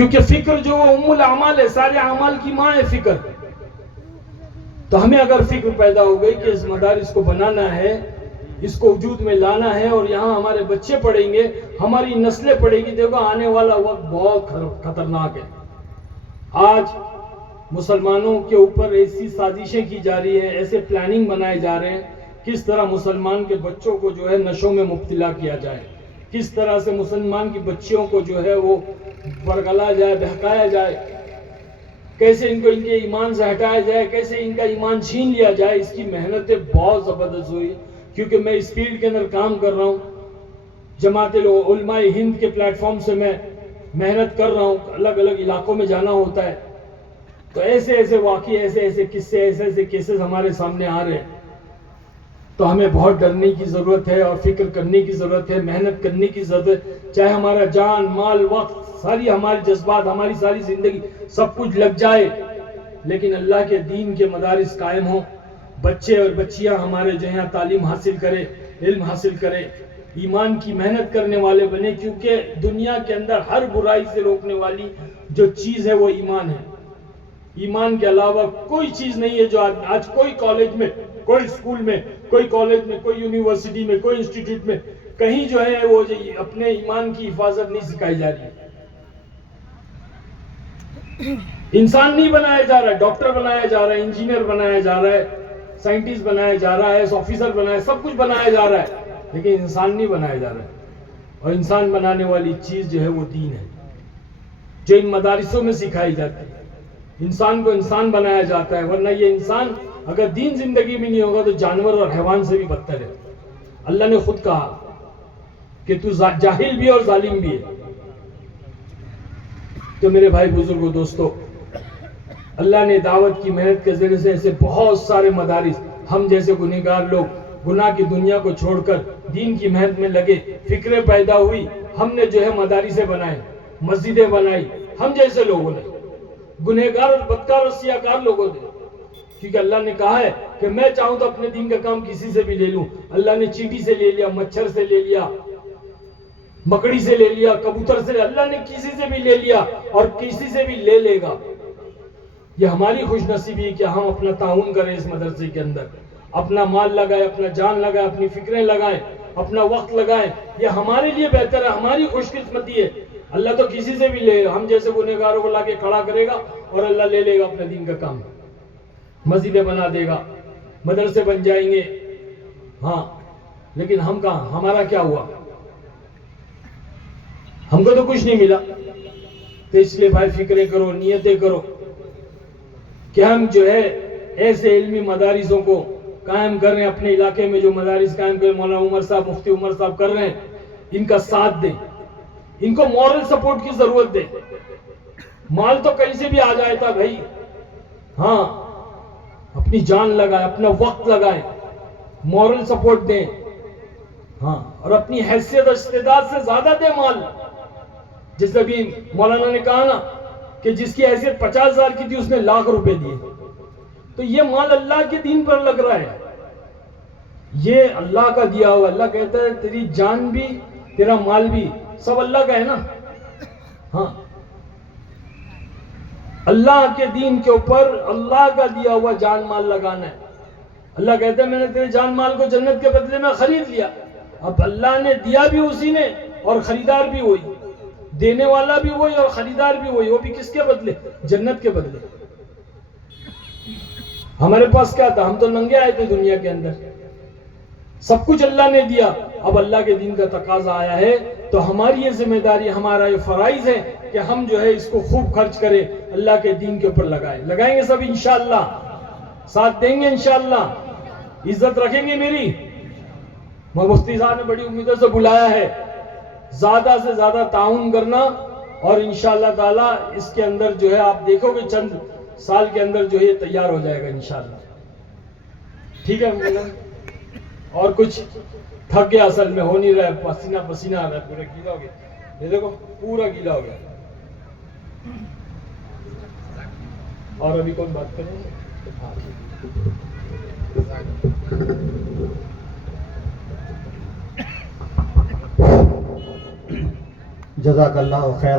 کیونکہ فکر جو ام الاعمال ہے، سارے اعمال کی ماں ہے فکر. تو ہمیں اگر فکر پیدا ہو گئی کہ اس مدارس کو بنانا ہے، اس کو وجود میں لانا ہے، اور یہاں ہمارے بچے پڑھیں گے، ہماری نسلیں پڑھیں گی، دیکھو آنے والا وقت بہت خطرناک ہے. آج مسلمانوں کے اوپر ایسی سازشیں کی جا رہی ہیں، ایسے پلاننگ بنائے جا رہے ہیں، کس طرح مسلمان کے بچوں کو جو ہے نشوں میں مبتلا کیا جائے، کس طرح سے مسلمان کی بچیوں کو جو ہے وہ برگلا جائے، بہکایا جائے، کیسے ان کو ان کے ایمان سے ہٹایا جائے، کیسے ان کا ایمان چھین لیا جائے. اس کی محنتیں بہت زبردست ہوئی، کیونکہ میں اس فیلڈ کے اندر کام کر رہا ہوں. جماعت علماء ہند کے پلیٹ فارم سے میں محنت کر رہا ہوں، الگ الگ علاقوں میں جانا ہوتا ہے. تو ایسے ایسے واقعے، ایسے ایسے قصے، ایسے ایسے کیسز ہمارے سامنے آ رہے ہیں. تو ہمیں بہت ڈرنے کی ضرورت ہے، اور فکر کرنے کی ضرورت ہے، محنت کرنے کی ضرورت ہے. چاہے ہمارا جان، مال، وقت، ساری ہماری جذبات، ہماری ساری زندگی سب کچھ لگ جائے، لیکن اللہ کے دین کے مدارس قائم ہوں، بچے اور بچیاں ہمارے جو ہیں تعلیم حاصل کرے، علم حاصل کرے، ایمان کی محنت کرنے والے بنے. کیونکہ دنیا کے اندر ہر برائی سے روکنے والی جو چیز ہے وہ ایمان ہے. ایمان کے علاوہ کوئی چیز نہیں ہے جو آج کوئی کالج میں، کوئی اسکول میں، کوئی کالج میں، کوئی یونیورسٹی میں، کوئی انسٹیٹیوٹ میں کہیں جو ہے وہ اپنے ایمان کی حفاظت نہیں سکھائی جا رہی ہے. انسان نہیں بنایا جا رہا ہے، ڈاکٹر بنایا جا رہا ہے، انجینئر بنایا جا رہا ہے، سائنٹسٹ بنایا جا رہا ہے، آفیسر بنایا، سب کچھ بنایا جا رہا ہے، لیکن انسان نہیں بنایا جا رہا ہے. اور انسان بنانے والی چیز جو ہے وہ دین ہے، جو ان مدارسوں میں سکھائی جاتی ہے. انسان کو انسان بنایا جاتا ہے، ورنہ یہ انسان اگر دین زندگی میں نہیں ہوگا تو جانور اور حیوان سے بھی بدتر ہے. اللہ نے خود کہا کہ تو جاہل بھی اور ظالم بھی ہے. تو میرے بھائی بزرگوں، دوستو، اللہ نے دعوت کی محنت کے ذریعے سے ایسے بہت سارے مدارس، ہم جیسے گنہگار لوگ گناہ کی دنیا کو چھوڑ کر دین کی محنت میں لگے، فکریں پیدا ہوئی، ہم نے جو ہے مدارسیں بنائے، مسجدیں بنائی، ہم جیسے لوگوں نے، گنہگار اور بدکار اور سیاہکار لوگوں نے. کیونکہ اللہ نے کہا ہے کہ میں چاہوں تو اپنے دین کا کام کسی سے بھی لے لوں. اللہ نے چیٹی سے لے لیا، مچھر سے لے لیا، مکڑی سے لے لیا، کبوتر سے، اللہ نے کسی سے بھی لے لیا اور کسی سے بھی لے لے گا. یہ ہماری خوش نصیبی ہے کہ ہم اپنا تعاون کریں اس مدرسے کے اندر، اپنا مال لگائیں، اپنا جان لگائیں، اپنی فکریں لگائیں، اپنا وقت لگائیں. یہ ہمارے لیے بہتر ہے، ہماری خوش قسمتی ہے. اللہ تو کسی سے بھی لے، ہم جیسے گنہگاروں کو لا کے کھڑا کرے گا اور اللہ لے لے گا اپنے دین کا کام، مسجدیں بنا دے گا، مدرسے بن جائیں گے. ہاں، لیکن ہم کہاں، ہمارا کیا ہوا؟ ہم کو تو کچھ نہیں ملا. تو اس لیے بھائی فکریں کرو، نیتیں کرو کہ ہم جو ہے ایسے علمی مدارسوں کو قائم کر رہے ہیں. اپنے علاقے میں جو مدارس قائم کر مولانا عمر صاحب، مفتی عمر صاحب کر رہے ہیں، ان کا ساتھ دیں، ان کو مورل سپورٹ کی ضرورت دیں. مال تو کہیں سے بھی آ جائے تھا بھائی، ہاں، اپنی جان لگائیں، اپنا وقت لگائیں، مورل سپورٹ دیں، ہاں، اور اپنی حیثیت اور استعداد سے زیادہ دیں مال. جس ابھی مولانا نے کہا نا کہ جس کی حیثیت 50,000 کی تھی اس نے ₹1,00,000 دیے. تو یہ مال اللہ کے دین پر لگ رہا ہے، یہ اللہ کا دیا ہوا. اللہ کہتا ہے تیری جان بھی، تیرا مال بھی سب اللہ کا ہے نا. ہاں، اللہ کے دین کے اوپر اللہ کا دیا ہوا جان مال لگانا ہے. اللہ کہتا ہے میں نے تیرے جان مال کو جنت کے بدلے میں خرید لیا. اب اللہ نے دیا بھی اسی نے اور خریدار بھی وہی، دینے والا بھی وہی اور خریدار بھی وہی. وہ بھی کس کے بدلے؟ جنت کے بدلے. ہمارے پاس کیا تھا؟ ہم تو ننگے آئے تھے دنیا کے اندر. سب کچھ اللہ نے دیا. اب اللہ کے دین کا تقاضا آیا ہے تو ہماری یہ ذمہ داری، ہمارا یہ فرائض ہے کہ ہم جو ہے اس کو خوب خرچ کریں، اللہ کے دین کے اوپر لگائیں گے سب انشاءاللہ، ساتھ دیں گے انشاءاللہ، عزت رکھیں گے میری. مفتی صاحب نے بڑی امیدوں سے بلایا ہے، زیادہ سے زیادہ تعاون کرنا، اور انشاءاللہ تعالی اس کے اندر جو ہے آپ دیکھو گے چند سال کے اندر جو ہے تیار ہو جائے گا انشاءاللہ. ٹھیک ہے مولانا؟ اور کچھ تھک گیا، اصل میں ہو نہیں رہا ہے، پسینہ پسینہ آ رہا ہے، پورا گیلا ہو گیا. یہ دیکھو پورا گیلا ہو گیا. اور ابھی کون بات کریں گے؟ جزاک اللہ خیر.